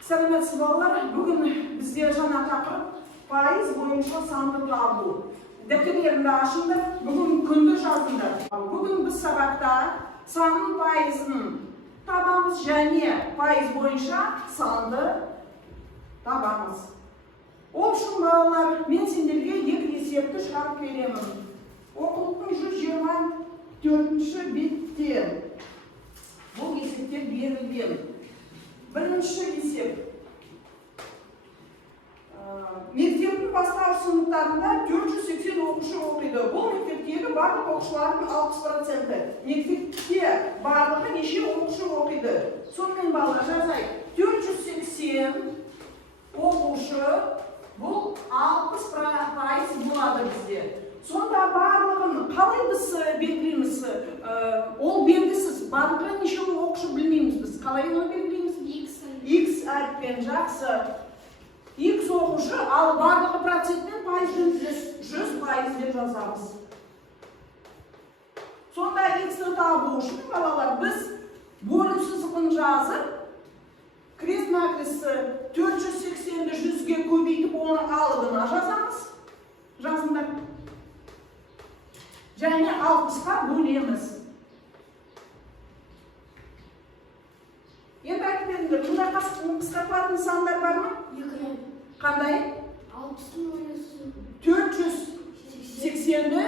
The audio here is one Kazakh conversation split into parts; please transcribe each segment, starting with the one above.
Selametsiz balalar, bugün bizde jana taqırib faiz boyunca sandı tabu. Defterlerinde aşındı, bugün kündüz yazındı. Bugün biz sabakta sanın faizinin tabamız және faiz boyunca sandı tabamız. O үшін balalar, men sendерге екі есепті шығарып беремін. Оқулықтың 124 беттен. Бұл есептер берілген. Бірінші есеп. Мектептің бастауыш сыныптарында 480 оқушы оқиды. Бұл мектептегі барлық оқушылардың 60%. Мектепте барлығы неше оқушы оқиды? Сонымен балалар жазайық. 480 оқушы, бұл 60% болады бізде. Сонда барлығын қалай біз белгілейміз? Ол белгісіз. Барлығы неше оқушы білмейміз біз. Қалай оны белгілейміз? X әріппен жақсы. X оқушы, ал барлығы процентпен пайызын 100% деп жазамыз. Сонда X-ті табу үшін балалар біз бөлім сызығын жазып, крест-накресті 480-ді 100-ге көбейтіп, оны алыбына жазамыз. Жазыңдар. Және 60-қа бөлеміз. Енді айтып беріңдер, мұнда қысқартылатын сандар бар ма? Қандай? 480-ді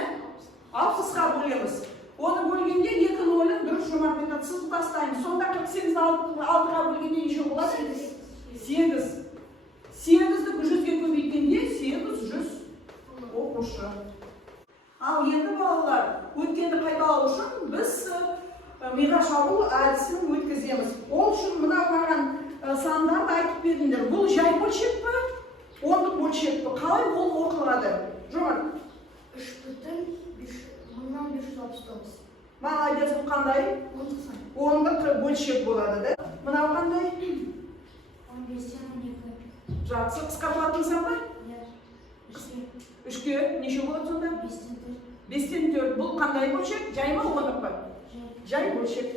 60-қа бөлеміз. Оны бөлгенде 2 нөлін дұрыс жұмақ метод сызып тастаймыз. Сонда 48-ді 6-ға бөлгенде неше болады? 8. 8-ді 100-ге көбейткенде 800 оқушы. Ал енді балалар, өткенді қайталау үшін біз миға шабуыл әдісін өткіземіз. Ол үшін мынаған сандарды айтып беріңдер. Бұл жай бөлшек пе? Ондық бөлшек пе? Қалай ол оқылады? Жомарт. 3,569. Молодец, бұл қандай? Ондық бөлшек болады, да? Мынау қандай? 15-12. Жақсы, қысқартылатын сан ба? 3-ке неше болады сонда? 5-4. Бұл қандай бөлшек? Жай ма, ондық ба? Жай бөлшек.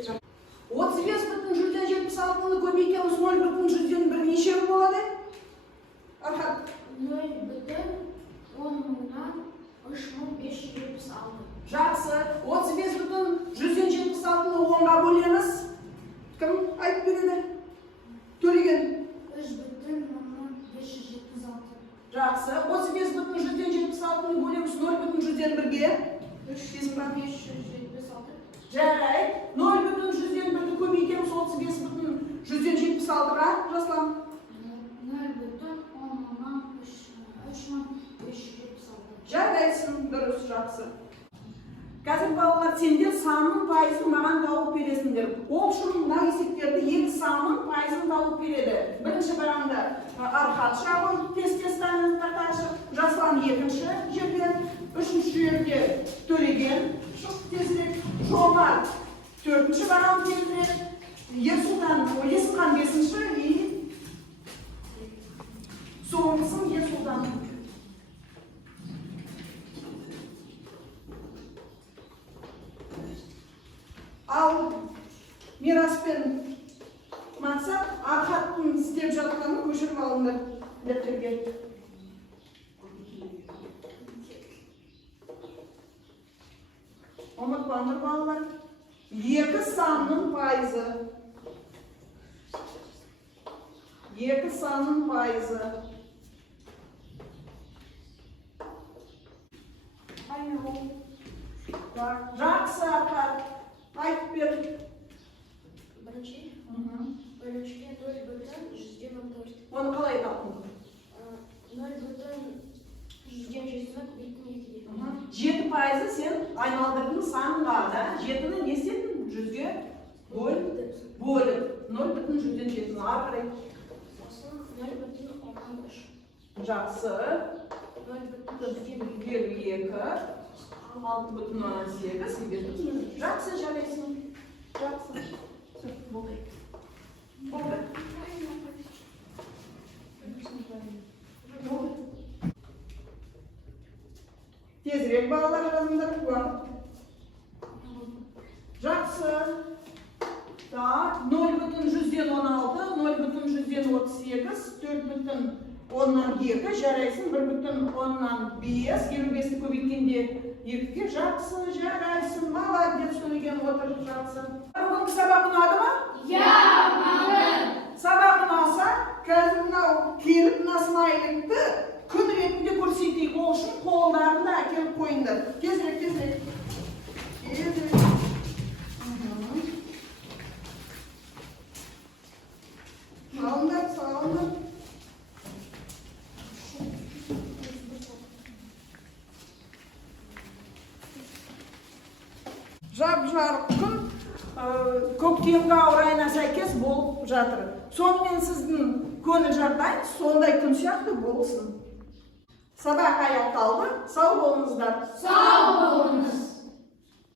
35,176-ны көбейтеміз 0,1 неше болады? Архат. 0,10,3576. Жақсы. 35,176-ны 10-ға бөлеміз. Кім айтып береді? Төлеген. 3,576. Жақсы. 35,176-ны бөлеміз 0,1-ге. 3,576. Жарай. 0,1-ді көбейтеміз 35,176-ға. Жаслан. 0,10,3576. Жарайсың, дұрыс, жақсы. Қазір балалар, сендер санның пайызын маған тауып бересіңдер. Ол үшін мына есептерді екі санның пайызын тауып береді. Бірінші бағанда Архат шағын тестестаны тарташы, Жаслан екінші жерден, үшінші жерде Төлеген шық тезірек, Жомарт төртінші баған тезірек, Есұлтан бесінші и соңғысын Есұлтан. Ал Мирас пен Мақсат Архаттың істеп жатқанын көшіріп алыңдар дәптерге. Ұмытпаңдар балалар. Екі санның пайызы. Екі санның пайызы. Жақсы Архат. Айтып бер. Бірінші. Біріншіге 0,114. Оны қалай таптың? 0,120 көбейткен 7 пайызы сен айналдырдың санға, да? 7-ні не істедің? 100-ге бөліп. 0,107. Ары қарай. 0,13. Жақсы. 0,2. 6,8. Жақсы, жарайсың. Жақсы. Болды. Тезірек балалар жазыңдар. Жақсы. Так, 0,116, 138, 4,2 жарайсың, 1,5, 25'ti көбейткенде 2'ge жақсы, жарайсың, молодец, сөйлеген отырып жатсың. Бүгінгі сабақ ұнады ма? Сабақ ұнаса, қазір мынау келіп мына смайликті күн ретінде көрсетейік, ол үшін қолдарына әкеліп қойыңдар. Тезірек. Салыңдар. Жап-жарық күн көктемгі ауа райына сәйкес болып жатыр. Сонымен сіздің көңіл жағдайыңыз сондай күн сияқты болсын. Сабақ аяқталды. Сау болыңыздар. Sağ olun.